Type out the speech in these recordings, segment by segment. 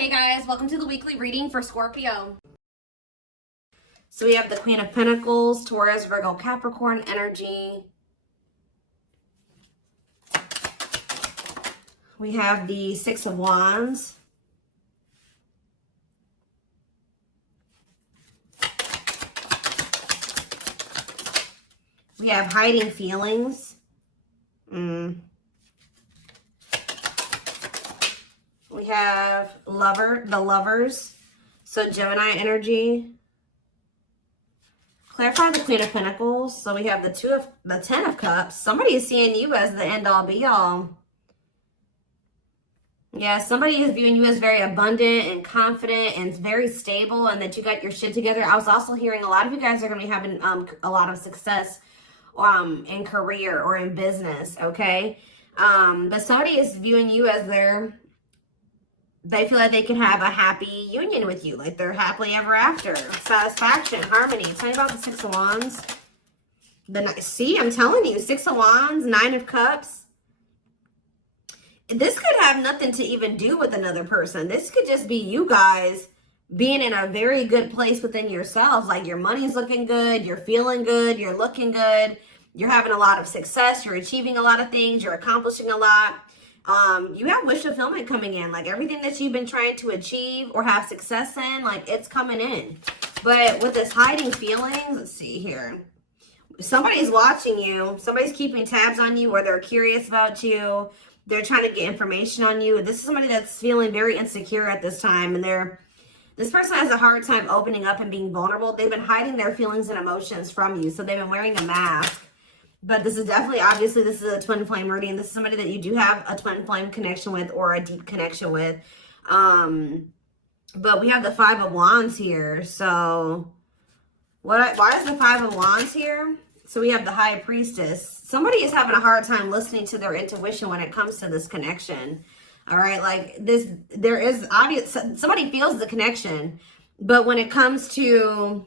Hey guys, welcome to the weekly reading for Scorpio. So we have the Queen of Pentacles, Taurus, Virgo, Capricorn energy. We have the Six of Wands. We have hiding feelings. We have the lovers. So Gemini energy. Clarify the Queen of Pentacles. So we have the Ten of Cups. Somebody is seeing you as the end all be all. Yeah, somebody is viewing you as very abundant and confident and very stable, and that you got your shit together. I was also hearing a lot of you guys are going to be having a lot of success in career or in business, okay? But somebody is viewing you as they feel like they can have a happy union with you, like they're happily ever after. Satisfaction, harmony. Tell me about the Six of Wands. See, I'm telling you, Six of Wands, Nine of Cups. This could have nothing to even do with another person. This could just be you guys being in a very good place within yourselves. Like your money's looking good, you're feeling good, you're looking good, you're having a lot of success, you're achieving a lot of things, you're accomplishing a lot. You have wish fulfillment coming in. Like everything that you've been trying to achieve or have success in, like it's coming in. But with this hiding feelings, let's see here. Somebody's watching you. Somebody's keeping tabs on you, or they're curious about you. They're trying to get information on you. This is somebody that's feeling very insecure at this time. And this person has a hard time opening up and being vulnerable. They've been hiding their feelings and emotions from you. So they've been wearing a mask. But this is definitely, obviously, this is a twin flame reading. This is somebody that you do have a twin flame connection with or a deep connection with. But we have the Five of Wands here. So why is the Five of Wands here? So we have the High Priestess. Somebody is having a hard time listening to their intuition when it comes to this connection. All right, like there is obvious, somebody feels the connection. But when it comes to,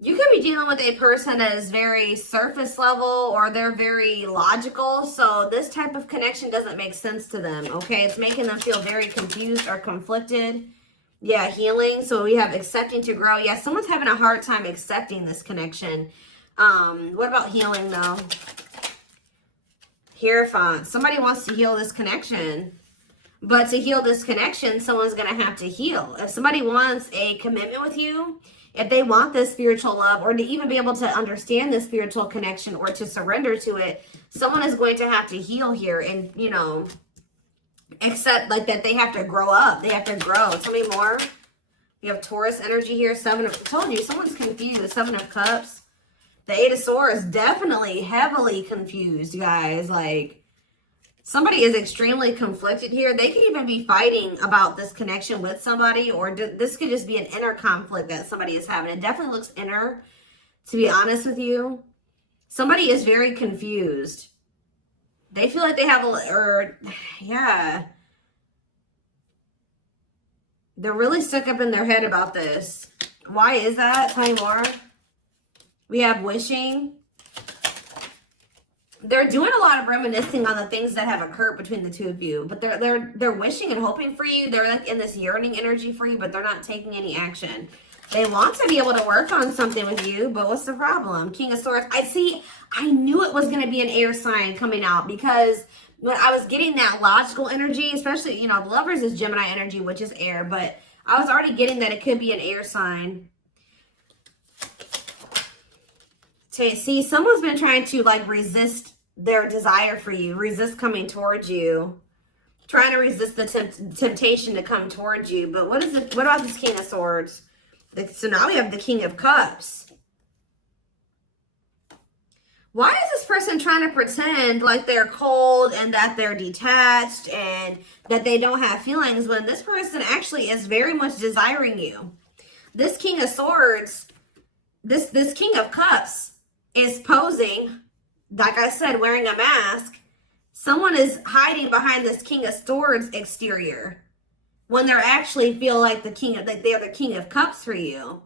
you could be dealing with a person that is very surface level or they're very logical. So this type of connection doesn't make sense to them, okay? It's making them feel very confused or conflicted. Yeah, healing. So we have accepting to grow. Yeah, someone's having a hard time accepting this connection. What about healing, though? Hierophant. Somebody wants to heal this connection. But to heal this connection, someone's going to have to heal. If somebody wants a commitment with you, if they want this spiritual love, or to even be able to understand this spiritual connection or to surrender to it, someone is going to have to heal here and, you know, accept like that they have to grow up. They have to grow. Tell me more. You have Taurus energy here. Told you, someone's confused. Seven of Cups. The Eight of Swords, definitely heavily confused, you guys. Like, somebody is extremely conflicted here. They could even be fighting about this connection with somebody, or this could just be an inner conflict that somebody is having. It definitely looks inner, to be honest with you. Somebody is very confused. They feel like they have yeah. They're really stuck up in their head about this. Why is that? Tell me more. We have wishing. They're doing a lot of reminiscing on the things that have occurred between the two of you, but they're wishing and hoping for you. They're like in this yearning energy for you, but they're not taking any action. They want to be able to work on something with you, but what's the problem? King of Swords. I knew it was going to be an air sign coming out, because when I was getting that logical energy, especially, you know, the Lovers is Gemini energy, which is air, but I was already getting that it could be an air sign. See, someone's been trying to like resist their desire for you, resist coming towards you, trying to resist the temptation to come towards you. But what about this King of Swords? So now we have the King of Cups. Why is this person trying to pretend like they're cold and that they're detached and that they don't have feelings, when this person actually is very much desiring you? This King of Swords, this King of Cups is posing, like I said, wearing a mask. Someone is hiding behind this King of Swords exterior when they're actually feel like they're the King of Cups for you.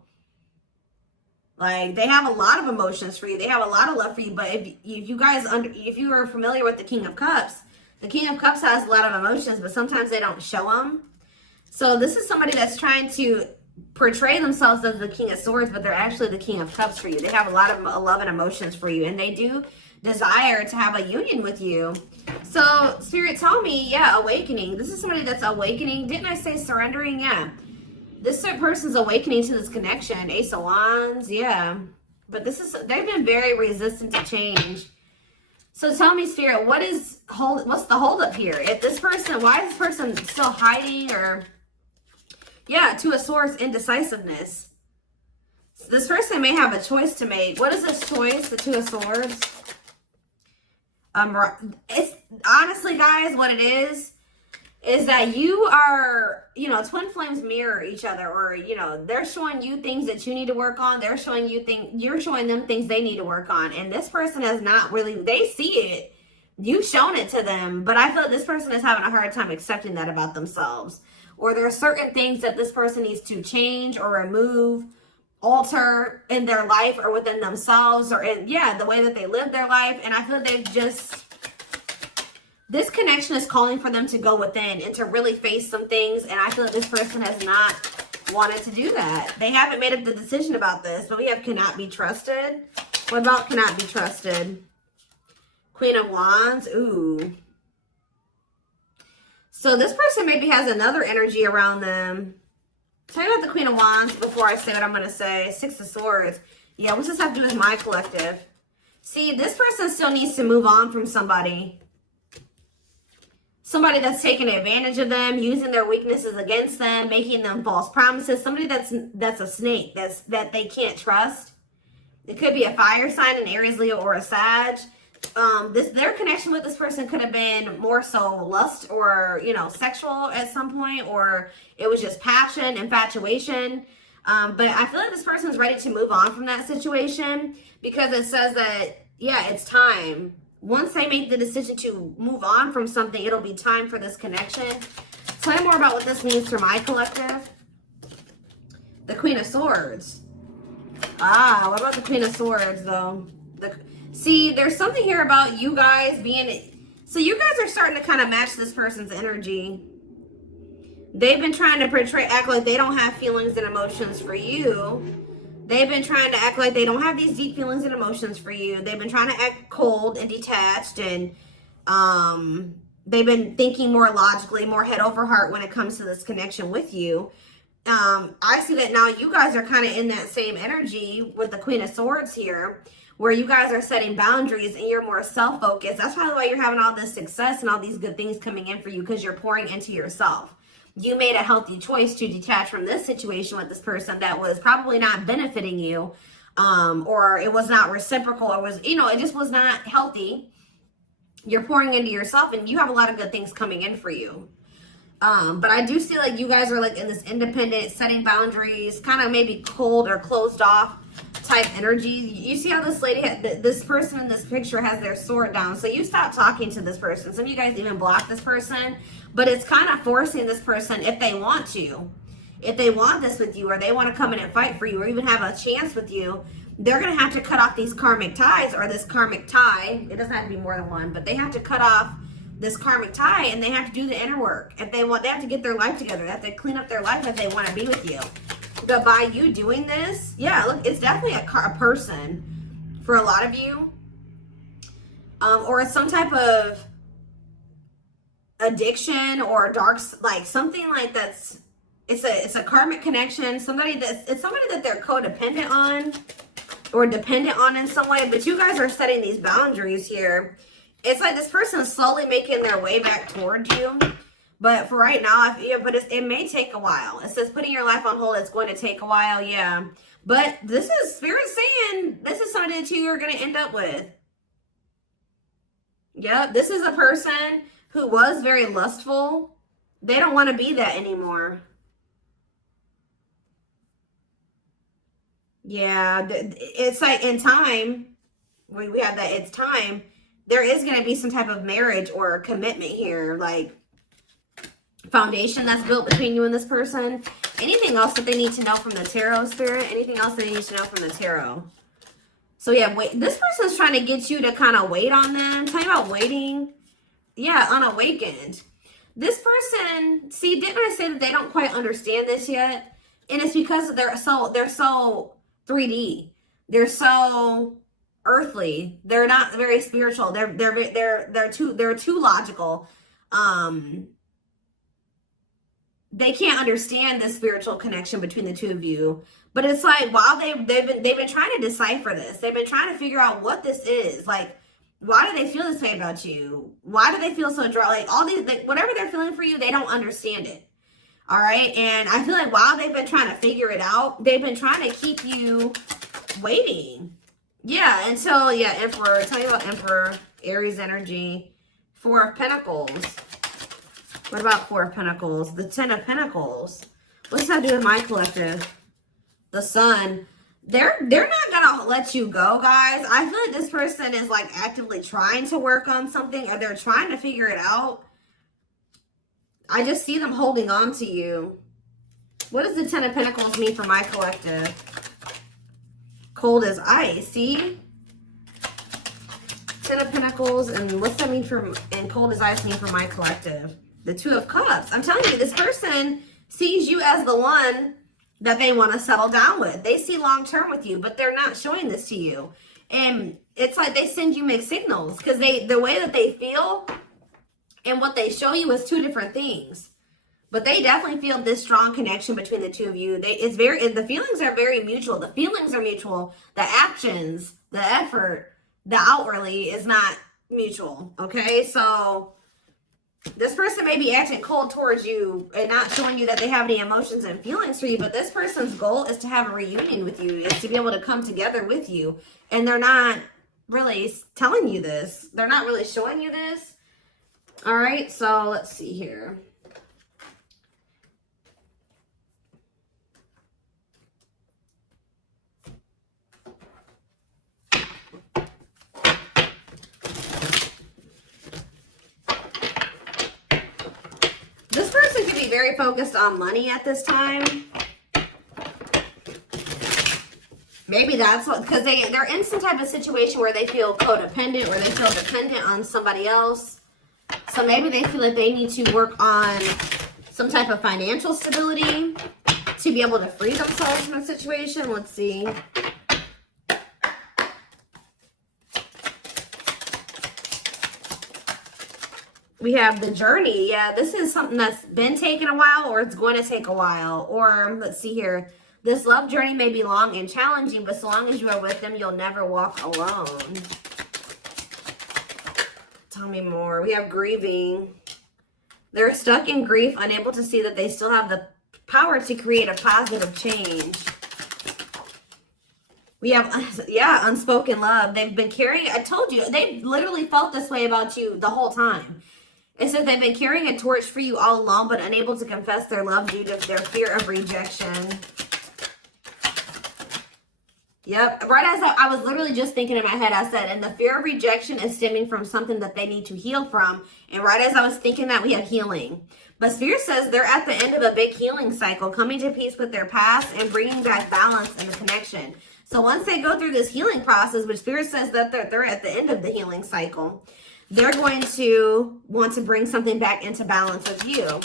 Like, they have a lot of emotions for you. They have a lot of love for you. But if you are familiar with the King of Cups has a lot of emotions, but sometimes they don't show them. So this is somebody that's trying to portray themselves as the King of Swords, but they're actually the King of Cups for you. They have a lot of love and emotions for you, and they do desire to have a union with you. So Spirit told me, yeah, awakening. This is somebody that's awakening. Didn't I say surrendering? Yeah. This person's awakening to this connection. Ace of Wands, yeah. But they've been very resistant to change. So tell me, Spirit, what's the holdup here? If this person, why is this person still hiding? Or, yeah, Two of Swords, indecisiveness. So this person may have a choice to make. What is this choice? The Two of Swords. It's honestly, guys, what it is that you are, you know, twin flames mirror each other, or, you know, they're showing you things that you need to work on. They're showing you you're showing them things they need to work on. And this person has not really, they see it. You've shown it to them, but I feel like this person is having a hard time accepting that about themselves. Or there are certain things that this person needs to change or remove, alter in their life or within themselves, or in, yeah, the way that they live their life. And I feel like they've just, this connection is calling for them to go within and to really face some things. And I feel like this person has not wanted to do that. They haven't made up the decision about this, but we have cannot be trusted. What about cannot be trusted? Queen of Wands. Ooh. So this person maybe has another energy around them. Tell me about the Queen of Wands before I say what I'm going to say. Six of Swords. Yeah, what's this have to do with my collective? See, this person still needs to move on from somebody. Somebody that's taking advantage of them, using their weaknesses against them, making them false promises. Somebody that's a snake, that they can't trust. It could be a fire sign, an Aries, Leo, or a Sag. Their connection with this person could have been more so lust or, you know, sexual at some point, or it was just passion, infatuation. But I feel like this person's ready to move on from that situation, because it says that, yeah, it's time. Once they make the decision to move on from something, it'll be time for this connection. Tell me more about what this means for my collective. The Queen of Swords. Ah, what about the Queen of Swords, though? See, there's something here about you guys being... So you guys are starting to kind of match this person's energy. They've been trying to act like they don't have feelings and emotions for you. They've been trying to act like they don't have these deep feelings and emotions for you. They've been trying to act cold and detached, and they've been thinking more logically, more head over heart when it comes to this connection with you. I see that now you guys are kind of in that same energy with the Queen of Swords here, where you guys are setting boundaries and you're more self-focused. That's probably why you're having all this success and all these good things coming in for you, because you're pouring into yourself. You made a healthy choice to detach from this situation with this person that was probably not benefiting you, or it was not reciprocal, or was, you know, it just was not healthy. You're pouring into yourself, and you have a lot of good things coming in for you. But I do see like you guys are like in this independent, setting boundaries, kind of maybe cold or closed off type energy. You see how this lady, this person in this picture has their sword down. So you stop talking to this person. Some of you guys even block this person, but it's kind of forcing this person, if they want to, if they want this with you, or they want to come in and fight for you, or even have a chance with you, they're going to have to cut off these karmic ties, or this karmic tie. It doesn't have to be more than one, but they have to cut off this karmic tie, and they have to do the inner work. If they want, they have to get their life together. They have to clean up their life if they want to be with you. But by you doing this, yeah, look, it's definitely a person for a lot of you, or it's some type of addiction or dark, like something like that's, it's a karmic connection. It's somebody that they're codependent on or dependent on in some way. But you guys are setting these boundaries here. It's like this person is slowly making their way back towards you. But for right now, it may take a while. It says putting your life on hold, it's going to take a while, yeah. But this is Spirit saying this is somebody that you are going to end up with. Yep, this is a person who was very lustful. They don't want to be that anymore. Yeah, it's like in time, we have that it's time. There is going to be some type of marriage or commitment here, like foundation that's built between you and this person. Anything else that they need to know from the tarot, Spirit? Anything else they need to know from the tarot? So yeah, wait. This person's trying to get you to kind of wait on them. Tell me about waiting. Yeah, unawakened. This person, see, didn't I say that they don't quite understand this yet? And it's because they're so 3D. They're so earthly. They're not very spiritual. They're too logical. They can't understand the spiritual connection between the two of you. But it's like, while they've been trying to decipher this. They've been trying to figure out what this is. Like, why do they feel this way about you? Why do they feel so dry? Like, all these, like, whatever they're feeling for you, they don't understand it. All right. And I feel like while they've been trying to figure it out, they've been trying to keep you waiting. Yeah. Until, yeah, Emperor. Tell you about Emperor, Aries energy, Four of Pentacles. What about Four of Pentacles? The Ten of Pentacles. What's that do with my collective? The Sun. They're not gonna let you go, guys. I feel like this person is like actively trying to work on something, or they're trying to figure it out. I just see them holding on to you. What does the Ten of Pentacles mean for my collective? Cold as ice. See? Ten of Pentacles, and what's that mean for, and cold as ice mean for my collective? The Two of Cups. I'm telling you, this person sees you as the one that they want to settle down with. They see long term with you, but they're not showing this to you. And it's like they send you mixed signals, because the way that they feel and what they show you is two different things. But they definitely feel this strong connection between the two of you. The feelings are very mutual. The feelings are mutual. The actions, the effort, the outwardly is not mutual. Okay, so this person may be acting cold towards you and not showing you that they have any emotions and feelings for you, but this person's goal is to have a reunion with you, is to be able to come together with you. And they're not really telling you this. They're not really showing you this. All right, so let's see here. This person could be very focused on money at this time. Maybe that's what, because they're in some type of situation where they feel codependent, or they feel dependent on somebody else. So maybe they feel like they need to work on some type of financial stability to be able to free themselves from a situation. Let's see. We have the journey. Yeah, this is something that's been taking a while, or it's going to take a while. Or let's see here. This love journey may be long and challenging, but so long as you are with them, you'll never walk alone. Tell me more. We have grieving. They're stuck in grief, unable to see that they still have the power to create a positive change. We have, yeah, unspoken love. They've been carrying, I told you, they've literally felt this way about you the whole time. It says they've been carrying a torch for you all along, but unable to confess their love due to their fear of rejection. Yep. Right as I was literally just thinking in my head, I said, and the fear of rejection is stemming from something that they need to heal from. And right as I was thinking that, we have healing. But Spirit says they're at the end of a big healing cycle, coming to peace with their past and bringing back balance and the connection. So once they go through this healing process, which Spirit says that they're at the end of the healing cycle, they're going to want to bring something back into balance with you.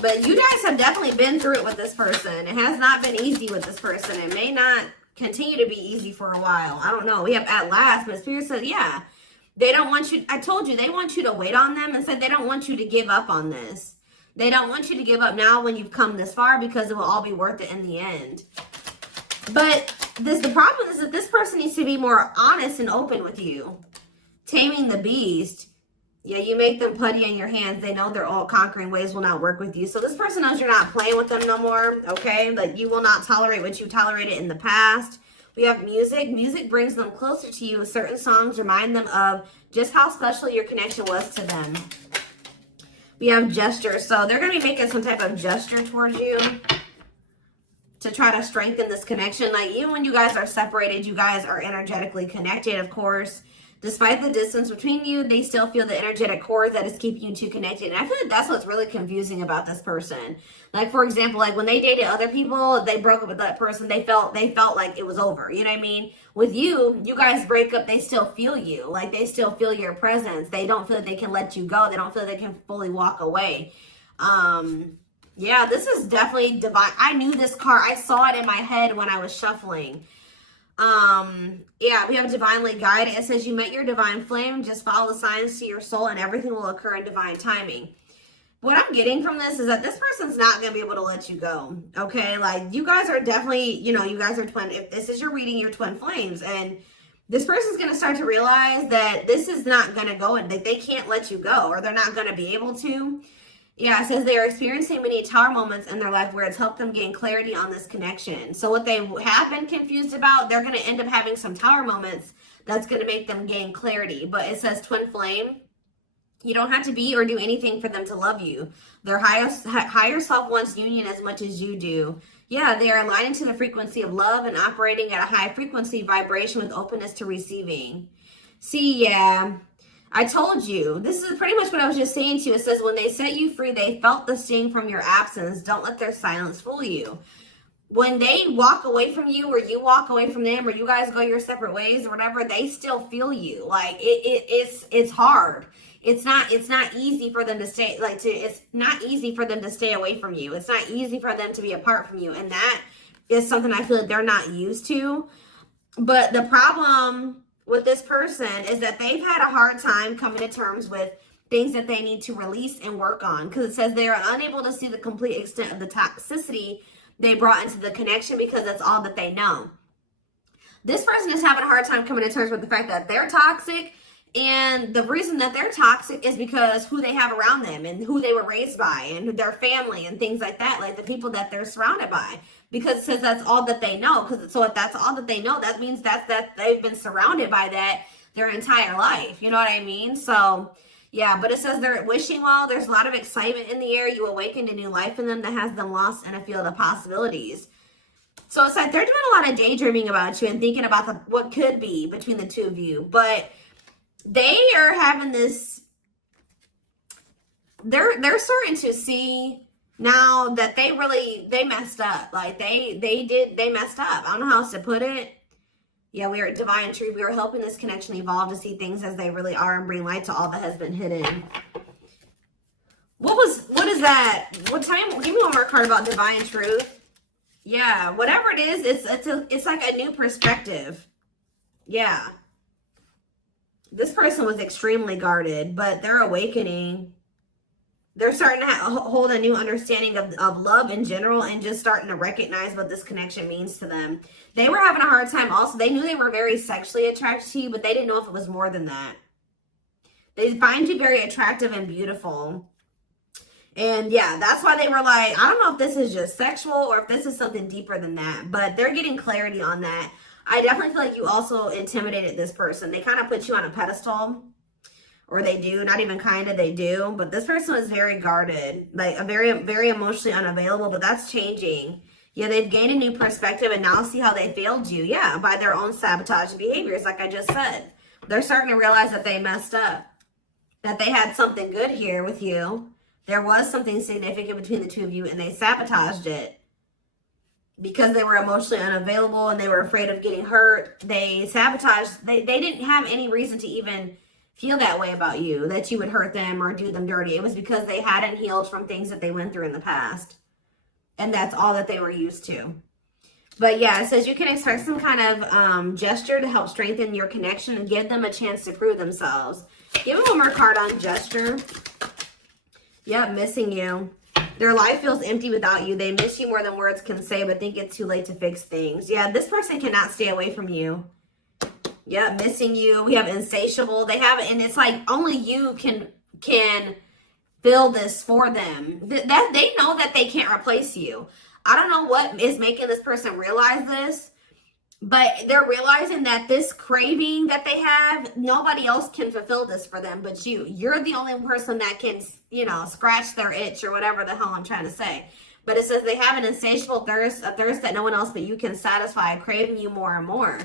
But you guys have definitely been through it with this person. It has not been easy with this person. It may not continue to be easy for a while. I don't know. We have at last, but Spirit said, yeah, they don't want you. I told you, they want you to wait on them, and said they don't want you to give up on this. They don't want you to give up now when you've come this far, because it will all be worth it in the end. But the problem is that this person needs to be more honest and open with you. Taming the beast. Yeah, you make them putty in your hands. They know their all-conquering ways will not work with you. So this person knows you're not playing with them no more, okay? Like, you will not tolerate what you tolerated in the past. We have music. Music brings them closer to you. Certain songs remind them of just how special your connection was to them. We have gestures. So they're going to be making some type of gesture towards you to try to strengthen this connection. Like, even when you guys are separated, you guys are energetically connected, of course. Despite the distance between you, they still feel the energetic core that is keeping you two connected. And I feel like that's what's really confusing about this person. Like, for example, like when they dated other people, they broke up with that person, they felt like it was over. You know what I mean? With you, you guys break up, they still feel you. Like, they still feel your presence. They don't feel that they can let you go. They don't feel they can fully walk away. Yeah, this is definitely divine. I knew this card. I saw it in my head when I was shuffling. Yeah, we have divinely guided. It says you met your divine flame. Just follow the signs to your soul and everything will occur in divine timing. What I'm getting from this is that this person's not going to be able to let you go. Okay. Like, you guys are definitely, you know, you guys are twin. If this is your reading, you're twin flames, and this person's going to start to realize that this is not going to go and they can't let you go, or they're not going to be able to. Yeah, it says they are experiencing many tower moments in their life where it's helped them gain clarity on this connection. So what they have been confused about, they're going to end up having some tower moments that's going to make them gain clarity. But it says twin flame. You don't have to be or do anything for them to love you. Their higher self wants union as much as you do. Yeah, they are aligning to the frequency of love and operating at a high frequency vibration with openness to receiving. See, yeah. I told you, this is pretty much what I was just saying to you. It says, when they set you free, they felt the sting from your absence. Don't let their silence fool you. When they walk away from you, or you walk away from them, or you guys go your separate ways or whatever, they still feel you. Like, it's hard. It's not easy for them to stay, it's not easy for them to stay away from you. It's not easy for them to be apart from you. And that is something I feel like they're not used to. But the problem with this person is that they've had a hard time coming to terms with things that they need to release and work on, because it says they are unable to see the complete extent of the toxicity they brought into the connection because that's all that they know. This person is having a hard time coming to terms with the fact that they're toxic, and the reason that they're toxic is because who they have around them and who they were raised by and their family and things like that, like the people that they're surrounded by. Because it says that's all that they know. So if that's all that they know, that means that they've been surrounded by that their entire life. You know what I mean? So, yeah, but it says they're wishing well. There's a lot of excitement in the air. You awakened a new life in them that has them lost in a field of possibilities. So it's like they're doing a lot of daydreaming about you and thinking about what could be between the two of you. But they are having this, they're starting to see now that they messed up. Like they messed up. I don't know how else to put it. Yeah, we are at divine truth. We are helping this connection evolve to see things as they really are and bring light to all that has been hidden. What is that? What time? Give me one more card about divine truth. Yeah, whatever it is, it's like a new perspective. Yeah. This person was extremely guarded, but they're awakening. They're starting to hold a new understanding of love in general and just starting to recognize what this connection means to them. They were having a hard time also. They knew they were very sexually attracted to you, but they didn't know if it was more than that. They find you very attractive and beautiful. And yeah, that's why they were like, I don't know if this is just sexual or if this is something deeper than that. But they're getting clarity on that. I definitely feel like you also intimidated this person. They kind of put you on a pedestal. Or they do, not even kind of, they do. But this person was very guarded, like a very emotionally unavailable, but that's changing. Yeah, they've gained a new perspective and now see how they failed you. Yeah, by their own sabotage behaviors, like I just said. They're starting to realize that they messed up. That they had something good here with you. There was something significant between the two of you and they sabotaged it. Because they were emotionally unavailable and they were afraid of getting hurt. They sabotaged, they didn't have any reason to even feel that way about you, that you would hurt them or do them dirty. It was because they hadn't healed from things that they went through in the past. And that's all that they were used to. But yeah, it says you can expect some kind of gesture to help strengthen your connection and give them a chance to prove themselves. Give them one more card on gesture. Yep, missing you. Their life feels empty without you. They miss you more than words can say, but think it's too late to fix things. Yeah, this person cannot stay away from you. Yeah, missing you. We have insatiable. They have it, and it's like only you can fill this for them. That they know that they can't replace you. I don't know what is making this person realize this, but they're realizing that this craving that they have, nobody else can fulfill this for them but you. You're the only person that can, you know, scratch their itch or whatever the hell I'm trying to say. But it says they have an insatiable thirst, a thirst that no one else but you can satisfy, craving you more and more.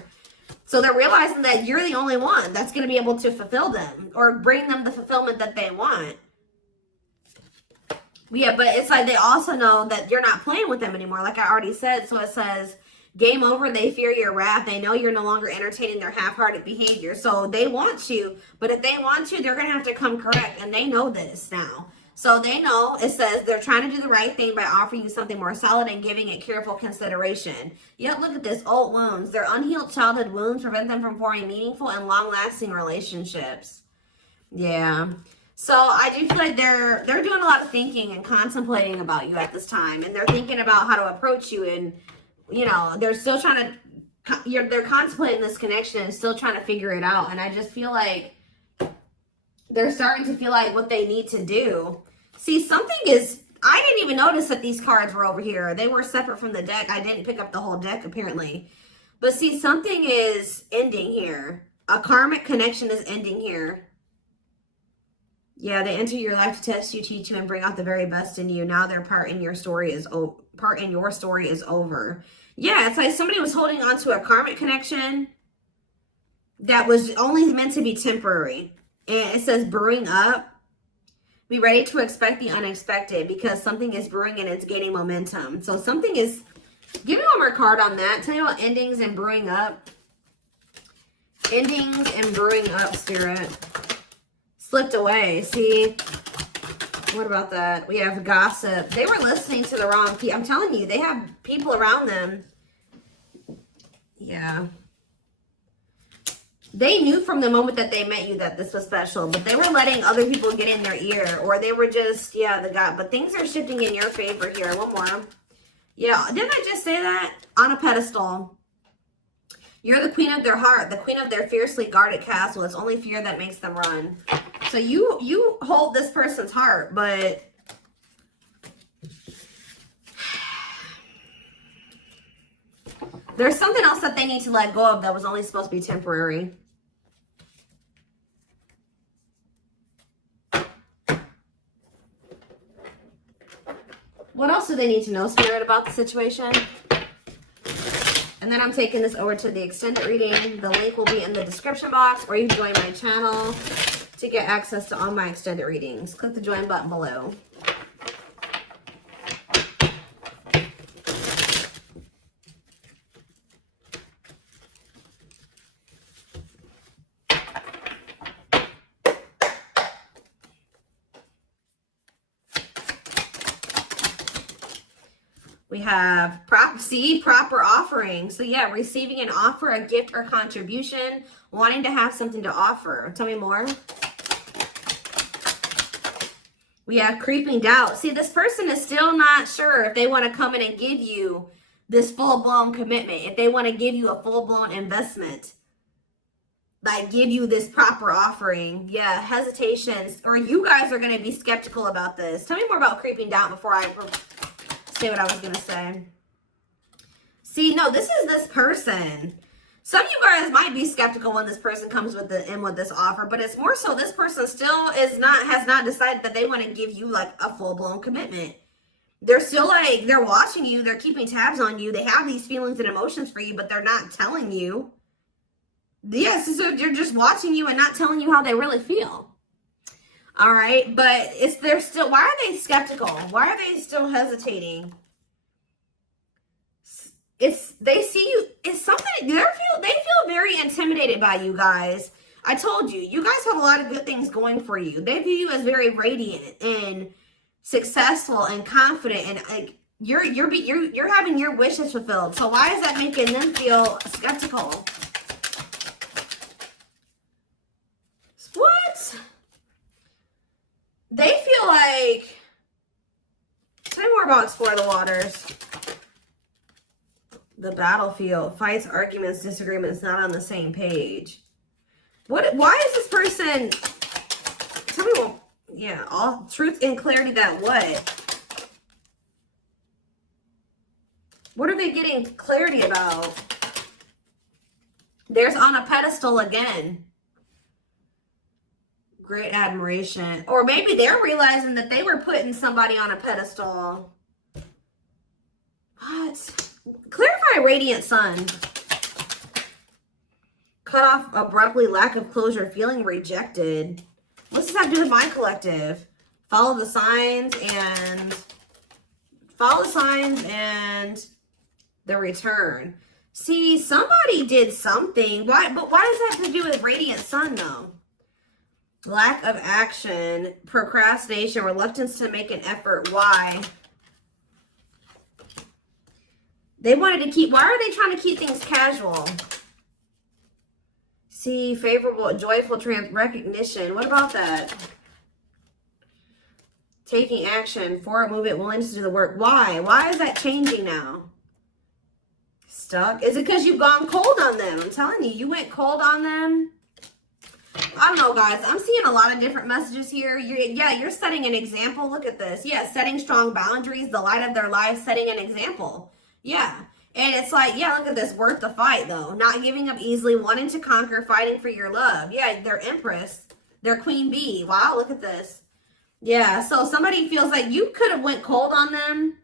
So they're realizing that you're the only one that's going to be able to fulfill them or bring them the fulfillment that they want. Yeah, but it's like they also know that you're not playing with them anymore, like I already said. So it says, game over, they fear your wrath. They know you're no longer entertaining their half-hearted behavior. So they want you, but if they want you, they're going to have to come correct. And they know this now. So they know, it says, they're trying to do the right thing by offering you something more solid and giving it careful consideration. Yet look at this, old wounds. Their unhealed childhood wounds prevent them from forming meaningful and long-lasting relationships. Yeah. So I do feel like they're doing a lot of thinking and contemplating about you at this time. And they're thinking about how to approach you. And, you know, they're still trying to, they're contemplating this connection and still trying to figure it out. And I just feel like they're starting to feel like what they need to do. See, something is, I didn't even notice that these cards were over here. They were separate from the deck. I didn't pick up the whole deck, apparently. But see, something is ending here. A karmic connection is ending here. Yeah, they enter your life to test you, teach you, and bring out the very best in you. Now their part in your story is over. Yeah, it's like somebody was holding on to a karmic connection that was only meant to be temporary. And it says brewing up. Be ready to expect the unexpected because something is brewing and it's gaining momentum. So something is, give me one more card on that. Tell me about endings and brewing up. Endings and brewing up, Spirit. Slipped away. See, what about that? We have gossip. They were listening to the wrong people. I'm telling you, they have people around them. Yeah. They knew from the moment that they met you that this was special, but they were letting other people get in their ear, or they were just, yeah, the God. But things are shifting in your favor here. One more. Yeah, didn't I just say that? On a pedestal. You're the queen of their heart, the queen of their fiercely guarded castle. It's only fear that makes them run. So you hold this person's heart, but there's something else that they need to let go of that was only supposed to be temporary. What else do they need to know, Spirit, about the situation? And then I'm taking this over to the extended reading. The link will be in the description box, or you can join my channel to get access to all my extended readings. Click the join button below. We have proper offering. So yeah, receiving an offer, a gift, or contribution, wanting to have something to offer. Tell me more. We have creeping doubt. See, this person is still not sure if they want to come in and give you this full-blown commitment, if they want to give you a full-blown investment, like give you this proper offering. Yeah, hesitations, or you guys are going to be skeptical about this. Tell me more about creeping doubt before I say what I was going to say. See, no, this is this person. Some of you guys might be skeptical when this person comes with this offer, but it's more so this person still has not decided that they want to give you like a full-blown commitment. They're still like, they're watching you, they're keeping tabs on you, they have these feelings and emotions for you, but they're not telling you. Yes, so they're just watching you and not telling you how they really feel. All right, but they're still, why are they skeptical? Why are they still hesitating? They see you, it's something, they feel very intimidated by you guys. I told you, you guys have a lot of good things going for you. They view you as very radiant and successful and confident, and like you're having your wishes fulfilled. So why is that making them feel skeptical? What? They feel like, tell me more about Explore the Waters. The battlefield, fights, arguments, disagreements, not on the same page. Why is this person, tell me what, yeah, all truth and clarity that what? What are they getting clarity about? There's on a pedestal again. Great admiration. Or maybe they're realizing that they were putting somebody on a pedestal. What? Clarify radiant sun. Cut off abruptly, lack of closure, feeling rejected. What's this have to do with my collective? Follow the signs and the return. See, somebody did something. Why? But why does that have to do with radiant sun though? Lack of action, procrastination, reluctance to make an effort. Why? They wanted to keep, why are they trying to keep things casual? See, favorable, joyful recognition. What about that? Taking action, forward movement, willingness to do the work. Why? Why is that changing now? Stuck? Is it because you've gone cold on them? I'm telling you, you went cold on them. I don't know, guys. I'm seeing a lot of different messages here. You're setting an example. Look at this. Yeah, setting strong boundaries, the light of their life, setting an example. Yeah. And it's like, yeah, look at this. Worth the fight, though. Not giving up easily, wanting to conquer, fighting for your love. Yeah, they're Empress. They're Queen Bee. Wow, look at this. Yeah, so somebody feels like you could have went cold on them,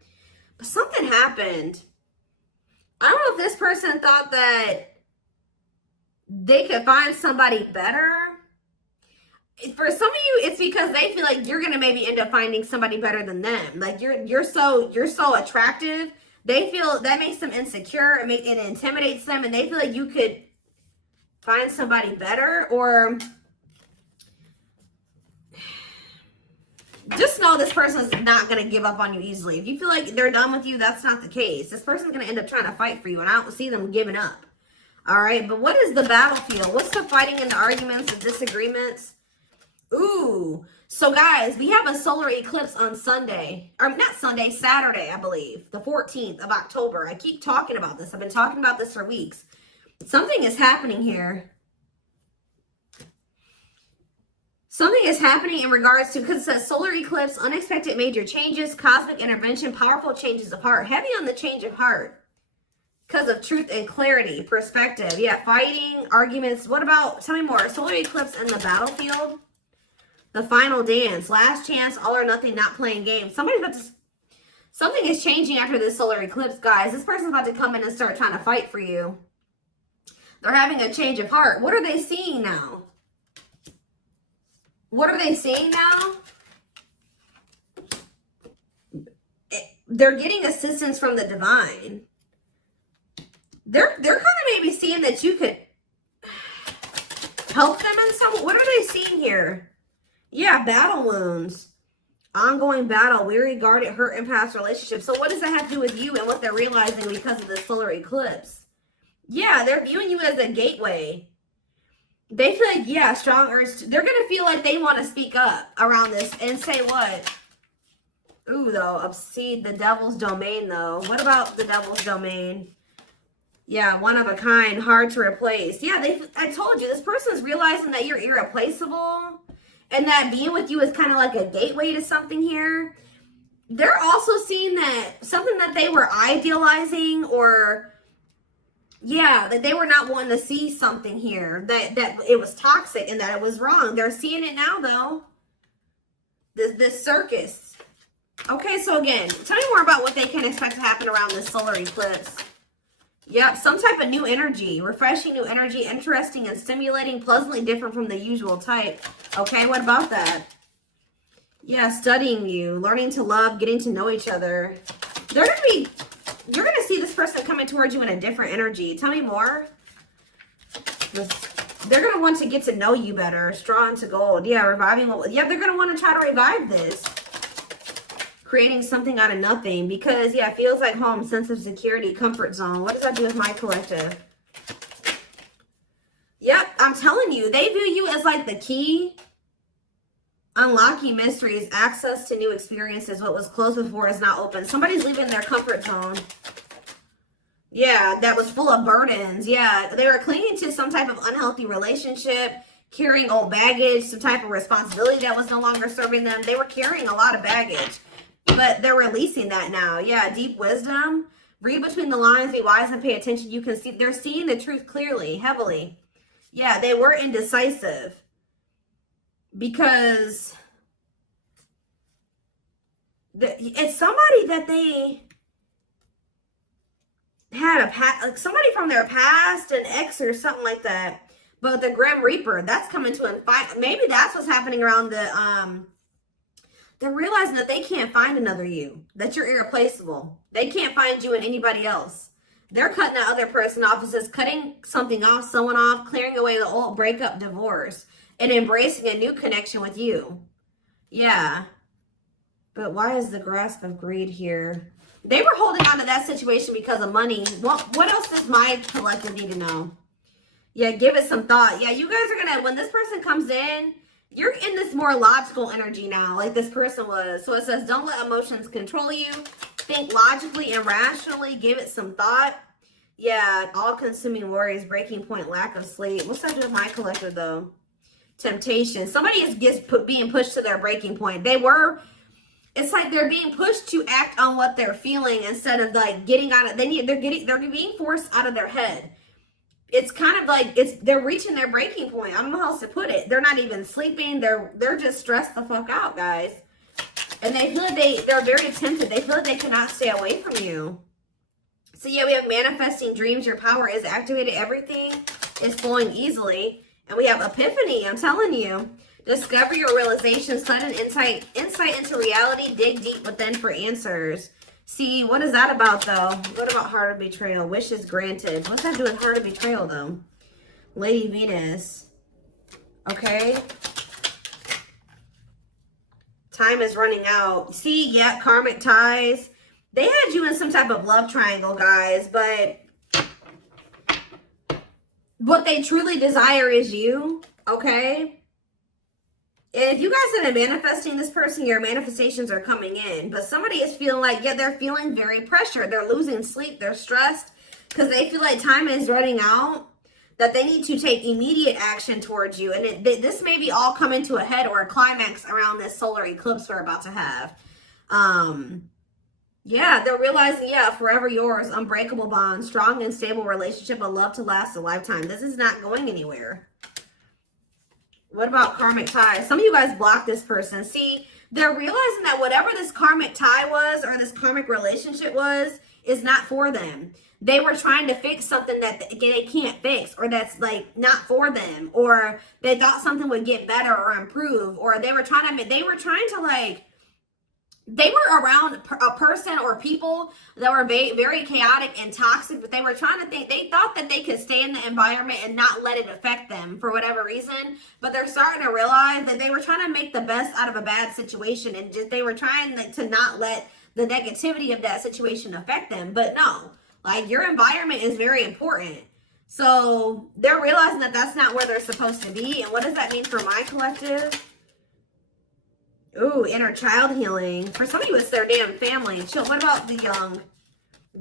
but something happened. I don't know if this person thought that they could find somebody better. For some of you, it's because they feel like you're gonna maybe end up finding somebody better than them. Like you're so attractive. They feel that makes them insecure. It intimidates them, and they feel like you could find somebody better. Or just know this person's not gonna give up on you easily. If you feel like they're done with you, that's not the case. This person's gonna end up trying to fight for you, and I don't see them giving up. All right, but what is the battlefield? What's the fighting and the arguments and disagreements? Ooh, so guys, we have a solar eclipse on Sunday, or not Sunday, Saturday, I believe, the 14th of October. I keep talking about this. I've been talking about this for weeks. Something is happening here. Something is happening in regards to, because it says solar eclipse, unexpected major changes, cosmic intervention, powerful changes of heart. Heavy on the change of heart. Because of truth and clarity, perspective. Yeah, fighting, arguments. What about, tell me more. Solar eclipse and the battlefield. The final dance. Last chance, all or nothing, not playing games. Something is changing after this solar eclipse, guys. This person's about to come in and start trying to fight for you. They're having a change of heart. What are they seeing now? What are they seeing now? They're getting assistance from the divine. They're kind of maybe seeing that you could help them in some. What are they seeing here? Yeah, battle wounds. Ongoing battle, weary, guarded, hurt, and past relationships. So what does that have to do with you and what they're realizing because of the solar eclipse? Yeah, they're viewing you as a gateway. They feel like, yeah, strong urge. They're going to feel like they want to speak up around this and say what? Ooh, though, obsede the devil's domain, though. What about the devil's domain? Yeah, one of a kind, hard to replace. Yeah, I told you, this person's realizing that you're irreplaceable and that being with you is kind of like a gateway to something here. They're also seeing that something that they were idealizing, or yeah, that they were not wanting to see something here, that it was toxic and that it was wrong. They're seeing it now, though. This circus. Okay, so again, tell me more about what they can expect to happen around this solar eclipse. Yep, some type of new energy, refreshing new energy, interesting and stimulating, pleasantly different from the usual type. Okay, what about that? Yeah, studying you, learning to love, getting to know each other. You're going to see this person coming towards you in a different energy. Tell me more. They're going to want to get to know you better. Straw into gold. Yeah, reviving. Yeah, they're going to want to try to revive this. Creating something out of nothing, because yeah, it feels like home, sense of security, comfort zone. What does that do with my collective? Yep, I'm telling you, they view you as like the key. Unlocking mysteries, access to new experiences. What was closed before is now open. Somebody's leaving their comfort zone. Yeah, that was full of burdens. Yeah, they were clinging to some type of unhealthy relationship, carrying old baggage, some type of responsibility that was no longer serving them. They were carrying a lot of baggage. But they're releasing that now. Yeah, deep wisdom. Read between the lines, be wise and pay attention. You can see, they're seeing the truth clearly, heavily. Yeah, they were indecisive. Because it's somebody that they had like somebody from their past, an ex or something like that. But the Grim Reaper, that's coming to maybe that's what's happening around they're realizing that they can't find another you, that you're irreplaceable. They can't find you in anybody else. They're cutting that other person off. It says cutting something off, someone off, clearing away the old breakup, divorce, and embracing a new connection with you. Yeah. But why is the grasp of greed here? They were holding on to that situation because of money. What else does my collective need to know? Yeah, give it some thought. Yeah, you guys are going to, when this person comes in, you're in this more logical energy now, like this person was. So it says, don't let emotions control you. Think logically and rationally. Give it some thought. Yeah, all-consuming worries, breaking point, lack of sleep. What's that do with my collective, though? Temptation. Somebody is being pushed to their breaking point. It's like they're being pushed to act on what they're feeling instead of like getting out of. They're being forced out of their head. It's kind of like they're reaching their breaking point. I don't know how else to put it. They're not even sleeping. They're just stressed the fuck out, guys. And they feel like they're very tempted. They feel like they cannot stay away from you. So yeah, we have manifesting dreams. Your power is activated. Everything is flowing easily. And we have epiphany. I'm telling you. Discover your realizations. Sudden insight into reality. Dig deep within for answers. See, what is that about, though? What about heart of betrayal? Wishes granted. What's that do with heart of betrayal, though? Lady Venus. Okay. Time is running out. See, yeah, karmic ties. They had you in some type of love triangle, guys, but what they truly desire is you, okay? And if you guys have been manifesting this person, your manifestations are coming in. But somebody is feeling like, yeah, they're feeling very pressured. They're losing sleep. They're stressed because they feel like time is running out, that they need to take immediate action towards you. And this may be all coming to a head or a climax around this solar eclipse we're about to have. Yeah, they're realizing, yeah, forever yours, unbreakable bond, strong and stable relationship, a love to last a lifetime. This is not going anywhere. What about karmic ties? Some of you guys blocked this person. See, they're realizing that whatever this karmic tie was or this karmic relationship was is not for them. They were trying to fix something that they can't fix, or that's like not for them, or they thought something would get better or improve, or they were trying to like, they were around a person or people that were very chaotic and toxic, but they were trying to they thought that they could stay in the environment and not let it affect them for whatever reason. But they're starting to realize that they were trying to make the best out of a bad situation, and they were trying to not let the negativity of that situation affect them. But no, like, your environment is very important. So they're realizing that that's not where they're supposed to be. And what does that mean for my collective? Ooh, inner child healing. For some of you, it's their damn family. Chill. What about the young?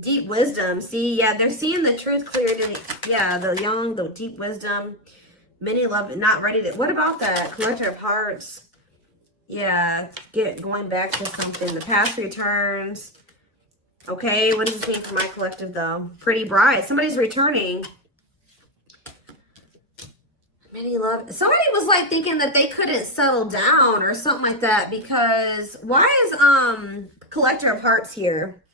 Deep wisdom. See, yeah, they're seeing the truth cleared. Yeah, the young, the deep wisdom. Many love, not ready to. What about that? Collector of hearts. Yeah, going back to something. The past returns. Okay, what does this mean for my collective, though? Pretty bride. Somebody's returning. Many love. Somebody was like thinking that they couldn't settle down or something like that, because why is collector of hearts here?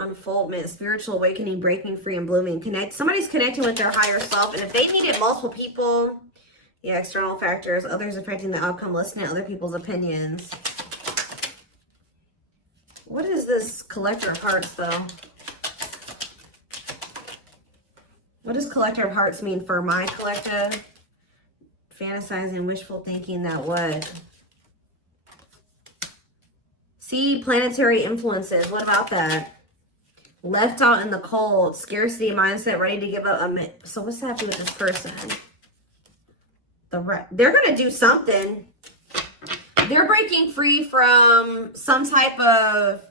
Unfoldment, spiritual awakening, breaking free and blooming. Somebody's connecting with their higher self, and if they needed multiple people, yeah, external factors, others affecting the outcome, listening to other people's opinions. What is this collector of hearts, though? What does collector of hearts mean for my collective? Fantasizing, wishful thinking, that what? See, planetary influences. What about that? Left out in the cold, scarcity mindset, ready to give up. So what's happening with this person? They're going to do something. They're breaking free from some type of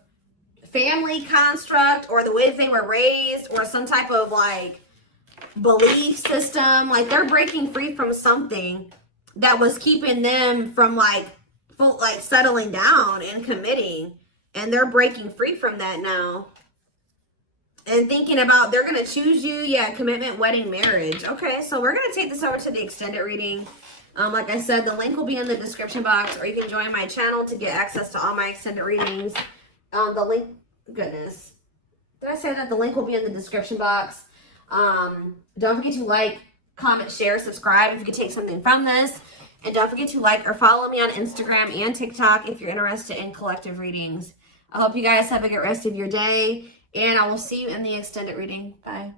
family construct, or the way that they were raised, or some type of like belief system. Like, they're breaking free from something that was keeping them from like settling down and committing, and they're breaking free from that now and thinking about they're going to choose you. Yeah, commitment, wedding, marriage. Okay, so we're going to take this over to the extended reading. Like I said, the link will be in the description box, or you can join my channel to get access to all my extended readings. The link, goodness, did I say that? The link will be in the description box. Don't forget to like, comment, share, subscribe if you could take something from this. And don't forget to like or follow me on Instagram and TikTok if you're interested in collective readings. I hope you guys have a good rest of your day, and I will see you in the extended reading. Bye.